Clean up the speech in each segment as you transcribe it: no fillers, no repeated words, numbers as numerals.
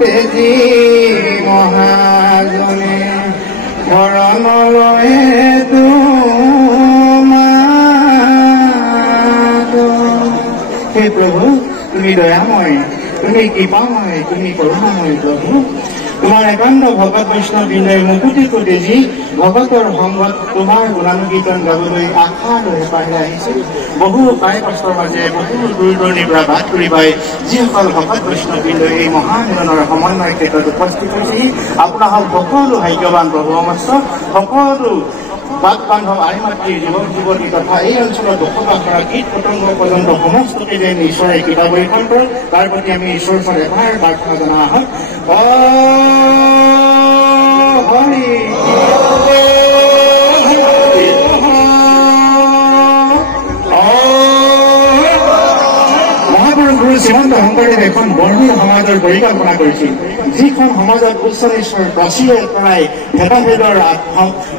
বেজি মহাজনে শৰণলৈ হে প্ৰভু, তুমি দয়াময়, তুমি কৃপাময়, তুমি কৰুণাময় প্ৰভু। তোমাৰ একান্ত ভকত বৈষ্ণৱ বৃন্দই মুকুতি কোটি ভকতৰ সংগত তোমাৰ গুণানুকীৰ্তন গাবলৈ আশা আৰু হেঁপাহে আহিছে। বহু কায় কষ্টৰ মাজে বহু দূৰ দূৰণিৰ পৰা বাট কৰি পাই যিসকল ভকত বৈষ্ণৱ বৃন্দই এই মহামিলনৰ সমন্বয় ক্ষেত্ৰত উপস্থিত হৈছেহি, আপোনালোক সকলো ভাগ্যৱান প্ৰভু সমস্ত সকলো বাদ বান্ধৱ আই মাতৃ যুৱক যুৱতী তথা এই অঞ্চলত বসবাস কৰা কীট পতংগ পৰ্যন্ত সমস্তকে যেন ঈশ্বৰে কৃপা বৰ্ষণ কৰক, তাৰ প্ৰতি আমি ঈশ্বৰৰ ওচৰত এবাৰ প্ৰাৰ্থনা জনা আহক। মহাপুৰুষ গুৰু শ্ৰীমন্ত শংকৰদেৱে এখন বৰ্ণীয় সমাজৰ পৰিকল্পনা কৰিছিল, যিখন সমাজত উচ্চ নিশ্চৰ প্ৰাচীৰে পৰাই ভেদাভেদৰ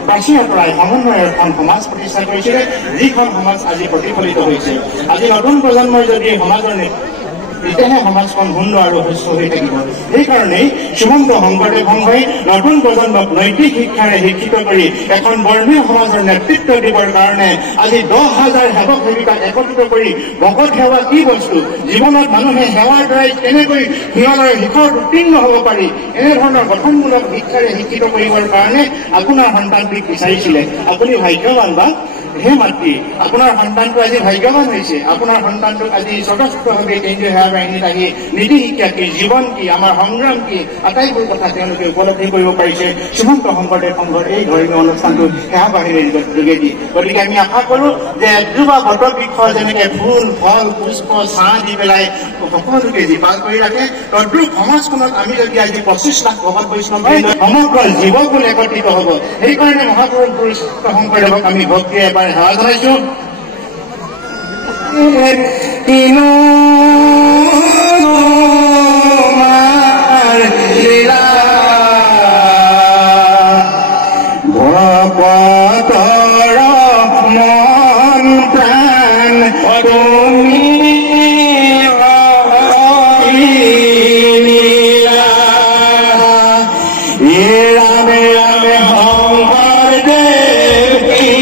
প্ৰাচীৰে পৰাই সমন্বয়ৰ এখন সমাজ প্ৰতিষ্ঠা কৰিছিলে, যিখন সমাজ আজি প্ৰতিফলিত হৈছে। আজি নতুন প্ৰজন্মৰ যদি সমাজৰ তেতিয়াহে সমাজখন সুন্দৰ আৰু সুস্থ হৈ থাকিব। সেইকাৰণেই শ্ৰীমন্ত শংকৰদেৱ সংঘই নতুন প্ৰজন্মক নৈতিক শিক্ষাৰে শিক্ষিত কৰি এখন বৰ্ণীয় সমাজৰ নেতৃত্ব দিবৰ কাৰণে আজি 10,000 সেৱক সেৱিকাক একত্ৰিত কৰি ভকত সেৱা কি বস্তু, জীৱনত মানুহে সেৱাৰ দ্বাৰাই কেনেকৈ সিহঁতৰ শিখৰত উত্তীৰ্ণ হ'ব পাৰি, এনেধৰণৰ গঠনমূলক শিক্ষাৰে শিক্ষিত কৰিবৰ কাৰণে আপোনাৰ সন্তানটিক বিচাৰিছিলে। আপুনি ভাগ্যৱান বা হে মাতৃ, আপোনাৰ সন্তানটো আজি ভাগ্যৱান হৈছে। আপোনাৰ সন্তানটোক আজি স্বতঃস্ফূৰ্তভাৱে কেন্দ্ৰীয় সেৱা বাহিনীত আহি নীতি শিক্ষা কি, জীৱন কি, আমাৰ সংগ্ৰাম কি, আটাইবোৰ কথা তেওঁলোকে উপলব্ধি কৰিব পাৰিছে শ্ৰীমন্ত শংকৰদেৱ সংঘৰ এই ধৰ্মীয় অনুষ্ঠানটো সেৱা বাহিনীৰ যোগেদি। গতিকে আমি আশা কৰো যে এজোপা বট বৃক্ষ যেনেকে ফুল ফল পুষ্প ছাঁ দি পেলাই সকলোকে জীপাল কৰি ৰাখে, তদ্ৰূপ সমাজখনত আমি যদি আজি 25 লাখ ভকত বৈষ্ণৱ সমগ্ৰ জীৱকুল একত্ৰিত হ'ব। সেইকাৰণে মহাপুৰুষ গুৰু শংকৰদেৱক আমি ভক্তিৰে এবাৰ সেৱা জনাইছো। মন প্ৰাণ তুমি ৰামে ৰামে তুমি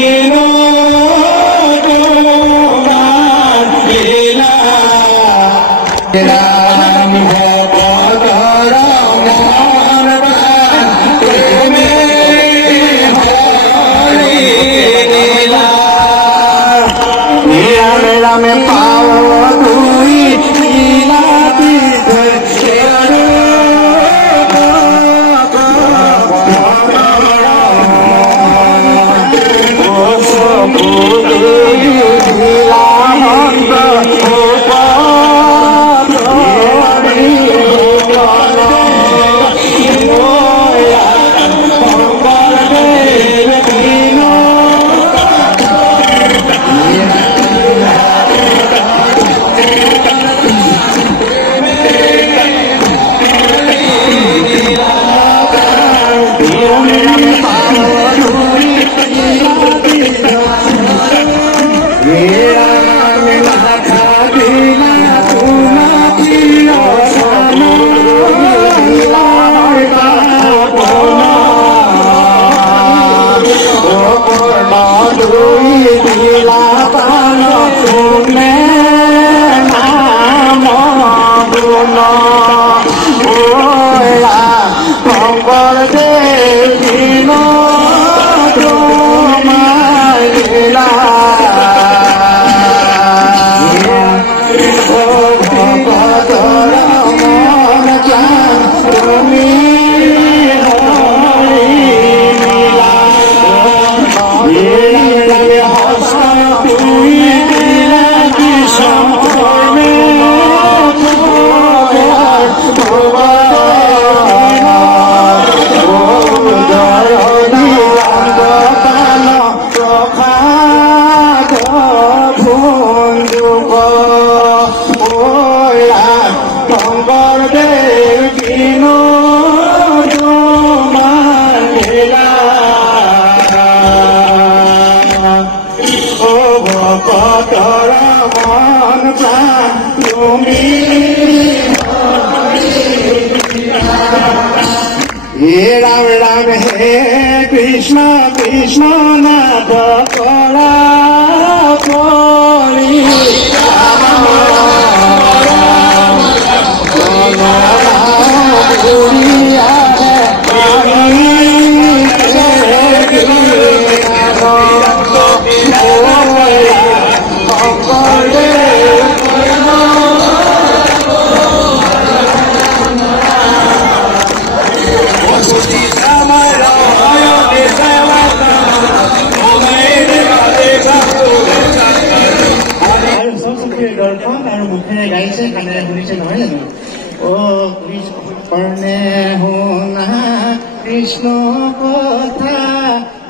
কৃষ্ণ কৃষ্ণ নাদ কৰা পৰি দৰ্শন আৰু মুখেৰে গাইছে কাণেৰে শুনিছে নহয় জানো অ কৰ্ণে শুনা কৃষ্ণ কথা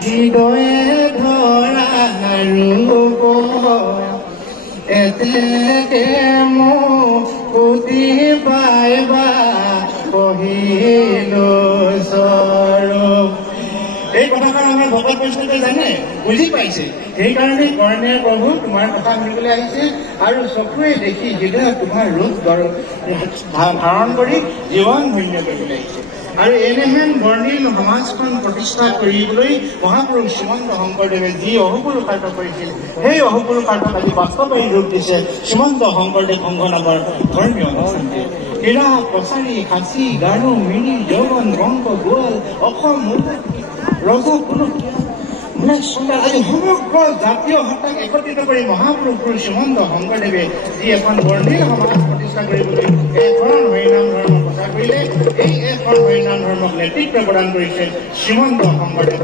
হৃদয়ে ধৰা ৰূপ এতেকে মুক্তি পাইবা কহিলো স্বৰূপ এই কথাষাৰ আমাৰ ভকত বৈষ্ণৱে জানে বুজি পাইছে সেইকাৰণে কৰ্ণে প্ৰভু তোমাৰ কথা শুনিবলৈ আহিছে আৰু চকুৰে দেখি হৃদয়ত তোমাৰ ৰূপ ধাৰণ কৰি জীৱন ধন্য কৰিবলৈ আহিছে আৰু এনেহেন বৰ্ণিল সমাজখন প্ৰতিষ্ঠা কৰিবলৈ মহাপুৰুষ শ্ৰীমন্ত শংকৰদেৱে যি অহুপুৰুষাৰ্থ কৰিছিল সেই অহুপুৰুষাৰ্থক আজি বাস্তৱায়ী ৰূপ দিছে শ্ৰীমন্ত শংকৰদেৱ সংঘ নামৰ ধৰ্মীয় অনুষ্ঠানটিয়ে ক্ৰীড়া কছাৰী সাঁচি গাৰু মিৰি যৌৱন বংগ গোৱাল অসম ৰজা আজি সমগ্ৰ জাতীয় সত্তাক একত্ৰিত কৰি মহাপুৰুষ শ্ৰীমন্ত শংকৰদেৱে যি এখন বৰ্ণিল সমাজ প্ৰতিষ্ঠা কৰিবলৈ এখন হৰিনাম ধৰ্ম প্ৰচাৰ কৰিলে এই এখন হৰিনাম ধৰ্মক নেতৃত্ব প্ৰদান কৰিছে শ্ৰীমন্ত শংকৰদেৱ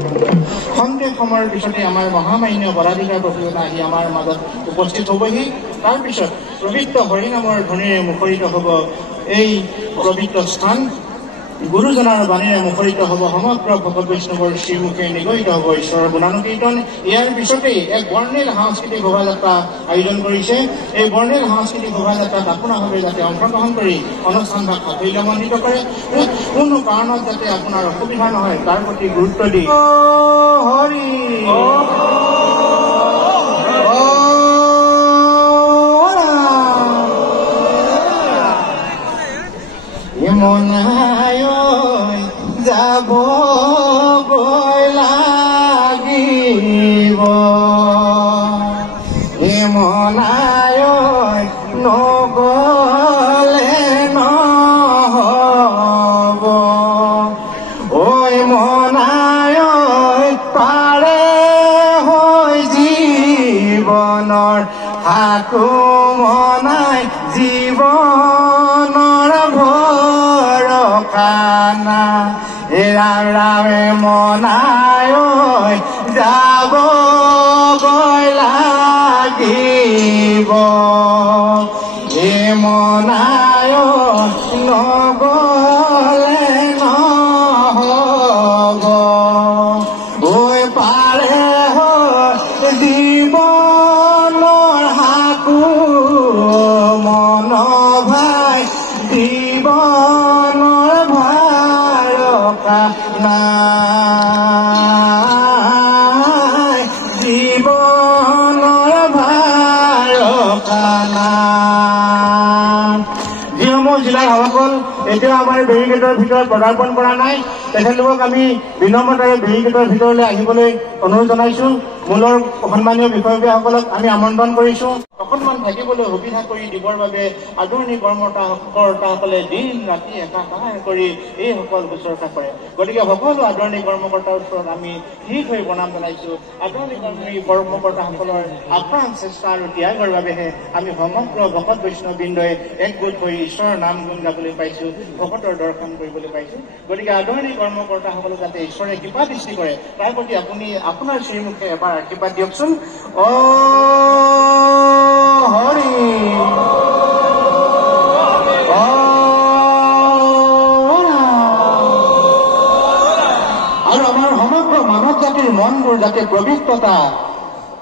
খন্তেক সময়ৰ পিছতে আমাৰ মহামান্য পদাধিকাৰ প্ৰফুল্লতা আহি আমাৰ মাজত উপস্থিত হ'বহি তাৰপিছত পবিত্ৰ হৰিনামৰ ধ্বনিৰে মুখৰিত হ'ব এই পবিত্ৰ স্থান গুৰুজনাৰ বাণীৰে মুখৰিত হ'ব সমগ্ৰ ভকত বৈষ্ণৱৰ শ্ৰীমুখে নিগৰিত হ'ব ঈশ্বৰৰ গুণানুকীৰ্তন ইয়াৰ পিছতেই এক বৰ্ণিল সাংস্কৃতিক শোভাযাত্ৰা আয়োজন কৰিছে এই বৰ্ণিল সাংস্কৃতিক শোভাযাত্ৰাত আপোনাভাৱে যাতে অংশগ্ৰহণ কৰি অনুষ্ঠানভাগ সাফল্যমণ্ডিত কৰে কোনো কাৰণত যাতে আপোনাৰ অসুবিধা নহয় তাৰ প্ৰতি গুৰুত্ব দি হৰি মনায় যাব লাগিব মনায় নগলে নহব ঐ মনায় পাৰে হৈ জীৱনৰ হাকো মনাই জীৱনৰ ভৰকানা ৰামে মনায় যাব লাগিব মনায় নগলে নহব ঐ পাৰে জীৱনৰ হাকো মন ভাই জীৱনৰ ভাৰকা নাই জীৱনৰ ভাৰকা নাই যিসমূহ জিলাৰ সভাসকল এতিয়াও আমাৰ বেৰিকেডৰ ভিতৰত পদাৰ্পণ কৰা নাই তেখেতলোকক আমি বিনম্ৰতাৰে বেৰিকেডৰ ভিতৰলৈ আহিবলৈ অনুৰোধ জনাইছো মূলৰ সন্মানীয় বিষয়ববীয়াসকলক আমি আমন্ত্ৰণ কৰিছো অকণমান থাকিবলৈ সুবিধা কৰি দিবৰ বাবে আদৰণি কৰ্মকৰ্তাসকলে দিন ৰাতি একাকাৰ কৰি এইসকল শুশ্ৰূষা কৰে গতিকে সকলো আদৰণি কৰ্মকৰ্তাৰ ওচৰত আমি ঠিক হৈ প্ৰণাম জনাইছো আদৰণি কৰ্মকৰ্তাসকলৰ আপ্ৰাণ চেষ্টা আৰু ত্যাগৰ বাবেহে আমি সমগ্ৰ ভকত বৈষ্ণৱবৃন্দই একগোট হৈ ঈশ্বৰৰ নাম গুণ গাবলৈ পাইছো ভকতৰ দৰ্শন কৰিবলৈ পাইছো গতিকে আদৰণি কৰ্মকৰ্তাসকলক যাতে ঈশ্বৰে কৃপা দৃষ্টি কৰে তাৰ প্ৰতি আপুনি আপোনাৰ শ্ৰীমুখে এবাৰ আশীৰ্বাদ দিয়কচোন অ হৰি আৰু আমাৰ সমগ্ৰ মানৱ জাতিৰ মনবোৰ যাতে পবিত্ৰতা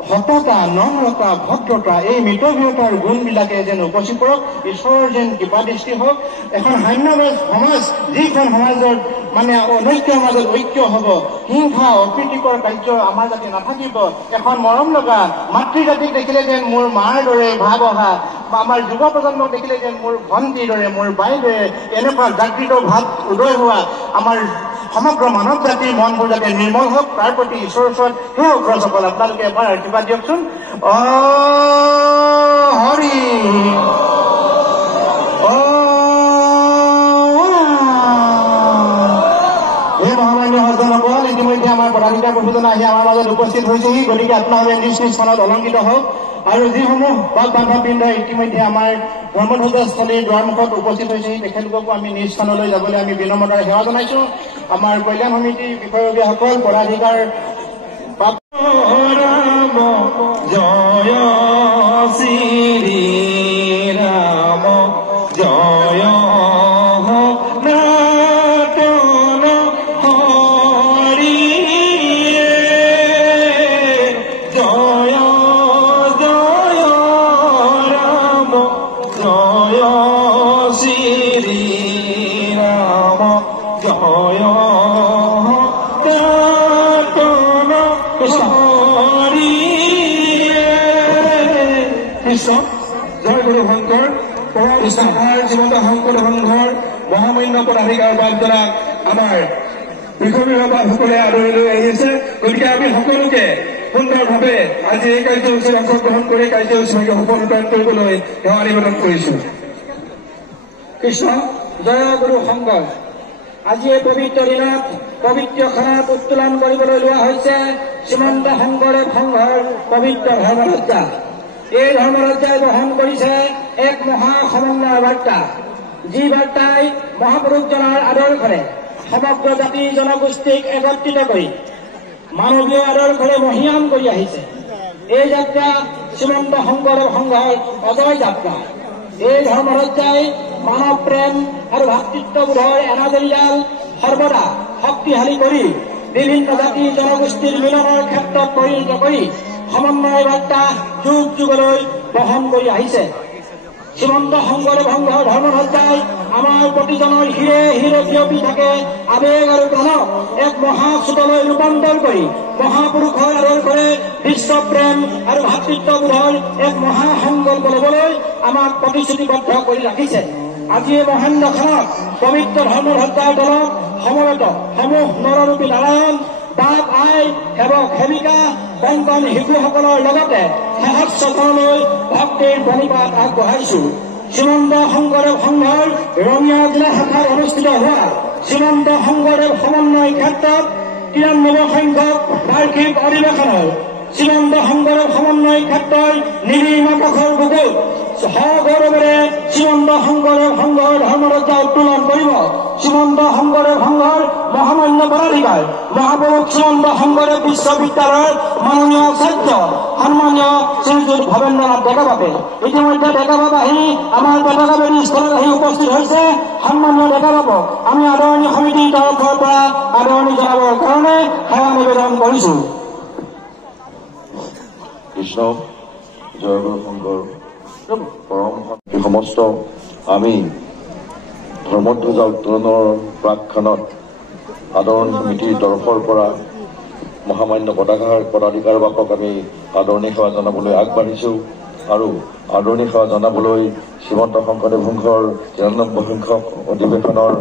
সততা নম্ৰতা ভদ্ৰতা এই মিতব্যয়তাৰ গুণবিলাকে যেন উপচি পৰক ঈশ্বৰৰ যেন কৃপাদৃষ্টি হওক এখন সাম্যবাদ সমাজ যিখন সমাজত মানে অনৈক্যৰ মাজত ঐক্য হ'ব হিংসা অপ্ৰীতিকৰ কাৰ্য আমাৰ যাতে নাথাকিব এখন মৰম লগা মাতৃজাতিক দেখিলে যেন মোৰ মাৰ দৰে ভাৱ অহা বা আমাৰ যুৱ প্ৰজন্মক দেখিলে যেন মোৰ ভণ্টিৰ দৰে মোৰ বাইৰ দৰে এনেকুৱা জাগৃত ভাৱ উদয় হোৱা আমাৰ সমগ্ৰ মানৱ জাতিৰ মনবোৰ যাতে নিৰ্মল হওক তাৰ প্ৰতি ঈশ্বৰৰ ওচৰত সেই অগ্ৰজসকল আপোনালোকে এবাৰ আশীৰ্বাদ দিয়কচোন। হৰি মহামান্য সজ্জনসকল, ইতিমধ্যে আমাৰ পদাধিকাৰ বন্ধুজন আহি আমাৰ মাজত উপস্থিত হৈছেহি। গতিকে আপোনালোকে নিজ নিজ স্থানত অলংকৃত হওক আৰু যিসমূহ বাক বান্ধৱবৃন্দই ইতিমধ্যে আমাৰ ধৰ্মধ্বজাস্থলীৰ দুৱাৰমুখত উপস্থিত হৈছেহি তেখেতলোককো আমি নিজ স্থানলৈ যাবলৈ আমি বিনম্ৰতাৰে সেৱা জনাইছো। আমাৰ কল্যাণ সমিতিৰ বিষয়ববীয়াসকল পদাধিকাৰ জয় শ্ৰী ৰাম জয় জয় গুৰু শংকৰ শ্ৰীমন্ত শংকৰ সংঘৰ মহামান্য পদাধিকাৰ বাগদৰা আমাৰ বিষয়ববীয়াসকলে আদৰি লৈ আহিছে। গতিকে আমি সকলোকে সুন্দৰভাৱে আজি এই কাৰ্যসূচীত অংশগ্ৰহণ কৰি কাৰ্যসূচীভাৱে সফল ৰূপায়ণ কৰিবলৈ সেৱা নিবেদন কৰিছো। কৃষ্ণ জয় গুৰু শংকৰ। আজি এই পবিত্ৰ দিনত পবিত্ৰ খানাত উত্তোলন কৰিবলৈ লোৱা হৈছে শ্ৰীমন্ত শংকৰদেৱ সংঘৰ পবিত্ৰ ধৰ্মৰজ্জা। এই ধৰ্মৰজ্জাই বহন কৰিছে এক মহা সমন্বয় বাৰ্তা, যি বাৰ্তাই মহাপুৰুষজনৰ আদৰ্শৰে সমগ্ৰ জাতি জনগোষ্ঠীক একত্ৰিত কৰি মানৱীয় আদৰ্শৰে মহীয়ান কৰি আহিছে। এই যাত্ৰা শ্ৰীমন্ত শংকৰদেৱ সংঘৰ অজয় যাত্ৰা। এই ধৰ্মৰজ্জাই মানৱ প্ৰেম আৰু ভাতৃত্ববোধৰ এনাজৰীডাল সৰ্বদা শক্তিশালী কৰি বিভিন্ন জাতি জনগোষ্ঠীৰ মিলনৰ ক্ষেত্ৰত পৰিণত কৰি সমন্বয় বাৰ্তা যুগ যুগলৈ বহন কৰি আহিছে। শ্ৰীমন্ত শংকৰদেৱ সংঘৰ ধৰ্মৰজ্জাই আমাৰ প্ৰতিজনৰ শিৰে শিৰে বিয়পি থাকে আবেগ আৰু প্ৰণক এক মহাস্ৰোতলৈ ৰূপান্তৰ কৰি মহাপুৰুষৰ আদৰ্শৰে বিশ্ব প্ৰেম আৰু ভাতৃত্ববোধৰ এক মহাসংকল্প ল'বলৈ আমাক প্ৰতিশ্ৰুতিবদ্ধ কৰি ৰাখিছে। আজি এই মহেন্দ্ৰখনত পবিত্ৰ ধৰ্মৰজ্জাৰ দলত সমবেত সমূহ নৰৰূপী নাৰায়ণ বাপ আই সেৱক সেৱিকা কণ শিশুসকলৰ লগতে সহস্ৰজনলৈ ভক্তিৰ প্ৰণিপাত আগবঢ়াইছো। শ্ৰীমন্ত শংকৰদেৱ সংঘৰ ৰঙিয়া জিলা শাখাত অনুষ্ঠিত হোৱা শ্ৰীমন্ত শংকৰদেৱ সমন্বয় ক্ষেত্ৰত 93 সংখ্যক বাৰ্ষিক অধিৱেশনৰ শ্ৰীমন্ত শংকৰদেৱ সমন্বয় ক্ষেত্ৰৰ নিৰীম আকাশৰ বুকুত সগৌৰৱেৰে শ্ৰীমন্ত শংকৰদেৱ সংঘৰ ধৰ্মৰজ্জা উত্তোলন কৰিব শ্ৰীমন্ত শংকৰদেৱ সংঘৰ মহামান্য পদাধিকাৰ মহাপুৰুষ শ্ৰীমন্ত শংকৰদেৱ বিশ্ববিদ্যালয়ৰ মাননীয় আচাৰ্য সন্মানীয় শ্ৰীযুত ভৱেন্দ্ৰনাথ ডেকাবাপে। ইতিমধ্যে ডেকাবাপ আহি আমাৰ পতাকাবাহী স্থলত আহি উপস্থিত হৈছে। সন্মানীয় ডেকাবাপক আমি আদৰণি সমিতিৰ তৰফৰ পৰা আদৰণি জনাবৰ কাৰণে সেৱা নিবেদন কৰিছো। কৃষ্ণ জয় গুৰু শংকৰ পৰম সমস্ত আমি ধৰ্মধ্বজা উত্তোলনৰ প্ৰাকক্ষণত আদৰণি সমিতিৰ তৰফৰ পৰা মহামান্য পদাধিকাৰ বাপক আমি আদৰণি সেৱা জনাবলৈ আগবাঢ়িছো আৰু আদৰণি সেৱা জনাবলৈ শ্ৰীমন্ত শংকৰদেৱ সংঘৰ 93 সংখ্যক অধিৱেশনৰ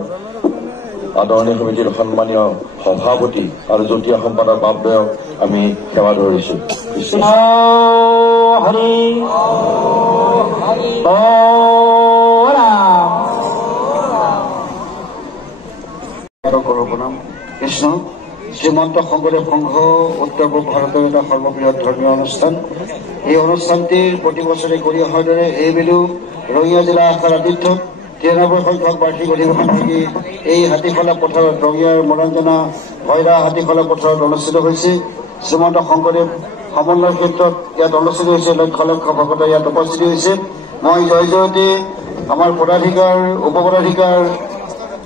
আদৰণি সমিতিৰ সন্মানীয় সভাপতি আৰু যুটীয়া সম্পাদক বাপদেৱক আমি সেৱা ধৰিছো। কৃষ্ণ শ্ৰীমন্ত শংকৰদেৱ সংঘ উত্তৰ পূব ভাৰতৰ এটা সৰ্ববৃহৎ ধৰ্মীয় অনুষ্ঠান। এই অনুষ্ঠানটিৰ প্ৰতি বছৰে কৰি অহাৰ দৰে এইবেলিও ৰঙিয়া জিলা শাখাৰ আতিথ্যত 93 সংখ্যক বাৰ্ষিক অধিৱেশন থাকি এই হাতীখোলা পথাৰত ৰঙিয়াৰ মৰাঞ্জনা ভৈৰা হাতীখোলা পথাৰত অনুষ্ঠিত হৈছে। শ্ৰীমন্ত শংকৰদেৱ সমন্বয় ক্ষেত্ৰত ইয়াত অনুষ্ঠিত হৈছে। লক্ষ লক্ষ ভকত ইয়াত উপস্থিত হৈছে। মই জয় জয়তে আমাৰ পদাধিকাৰ উপপদাধিকাৰ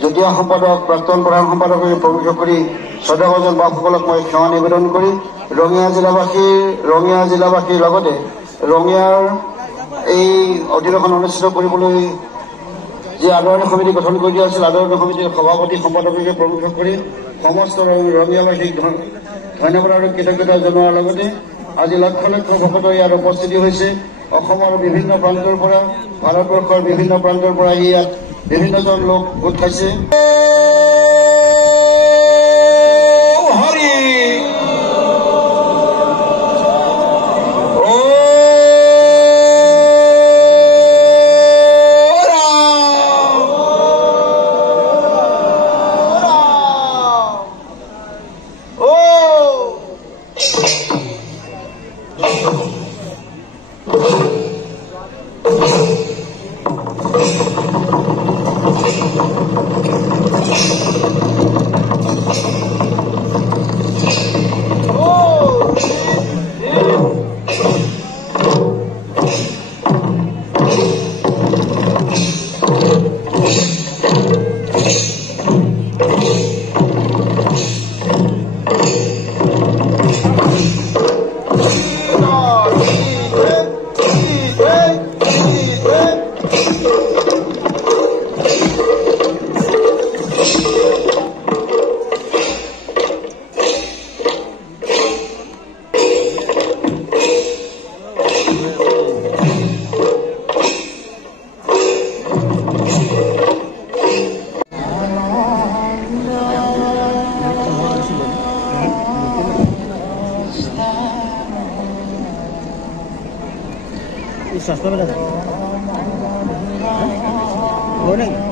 যুটীয়া সম্পাদক প্ৰাক্তন প্ৰধান সম্পাদকে প্ৰৱেশ কৰি শ্ৰদ্ধাভাজন বাপসকলক মই সেৱা নিবেদন কৰি ৰঙিয়া জিলাবাসীৰ লগতে ৰঙিয়াৰ এই অধিৱেশন অনুষ্ঠিত কৰিবলৈ যি আদৰণি সমিতি গঠন কৰি দিয়া হৈছিল আদৰণি সমিতিৰ সভাপতি সম্পাদককে প্ৰৱেশ কৰি সমস্ত ৰঙিয়াবাসীক ধন্যবাদ আৰু কৃতজ্ঞতা জনোৱাৰ লগতে আজি লক্ষ লক্ষ ভকত ইয়াত উপস্থিতি হৈছে। অসমৰ বিভিন্ন প্ৰান্তৰ পৰা ভাৰতবৰ্ষৰ বিভিন্ন প্ৰান্তৰ পৰা ইয়াত বিভিন্নজন লোক গোট খাইছে। सस्ता में वो नहीं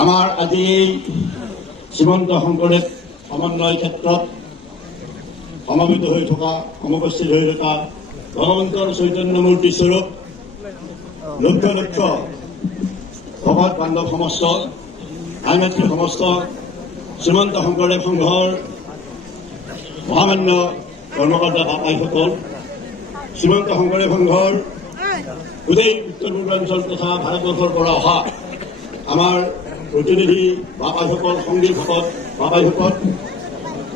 আমাৰ আজি শ্ৰীমন্ত শংকৰদেৱ সমন্বয় ক্ষেত্ৰত সমবেত হৈ থকা সমুপস্থিত হৈ থকা ভগৱন্তৰ চৈতন্য মূৰ্তি স্বৰূপ লক্ষ লক্ষ ভকত বান্ধৱ সমস্ত আইমাতৃ সমস্ত শ্ৰীমন্ত শংকৰদেৱ সংঘৰ মহামান্য কৰ্মকৰ্তা বাপাইসকল শ্ৰীমন্ত শংকৰদেৱ সংঘৰ গোটেই উত্তৰ পূৰ্বাঞ্চল তথা ভাৰতবৰ্ষৰ পৰা অহা আমাৰ প্ৰতিনিধি বাপাইসকল সংগী ভকত বাপাইসকল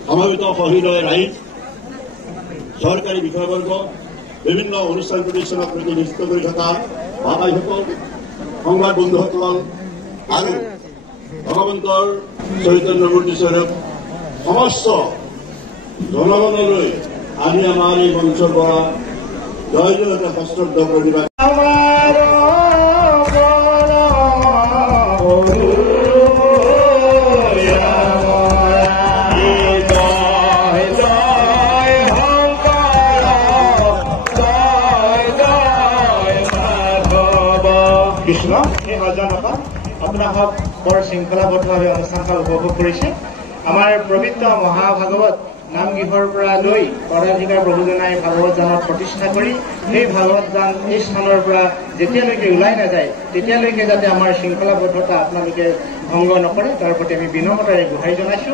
সমবেত সহৃদয় ৰাইজ চৰকাৰী বিষয়বৰ্গ বিভিন্ন অনুষ্ঠান প্ৰতিষ্ঠানক প্ৰতিনিধিত্ব কৰি থকা ভাইসকল সংবাদ বন্ধুসকল আৰু ভগৱন্তৰ চৈতন্যমূৰ্তি স্বৰূপ সমস্ত জনগণলৈ আমি আমাৰ এই মঞ্চৰ পৰা জয় জয়তে সশ্ৰদ্ধ প্ৰতিবাদ কৃষ্ণ এই সজাগতা আপোনালোকক বৰ শৃংখলাবদ্ধভাৱে অনুষ্ঠানখন উপভোগ কৰিছে। আমাৰ পবিত্ৰ মহাভাগৱত নামগৃহৰ পৰা লৈ পদাধিকাৰ প্ৰভুজনাই ভাগৱত জানত প্ৰতিষ্ঠা কৰি সেই ভাগৱত জান এই স্থানৰ পৰা যেতিয়ালৈকে ওলাই নাযায় তেতিয়ালৈকে যাতে আমাৰ শৃংখলাবদ্ধতা আপোনালোকে ভংগ নকৰে তাৰ প্ৰতি আমি বিনম্ৰতাৰে গুহাৰি জনাইছো।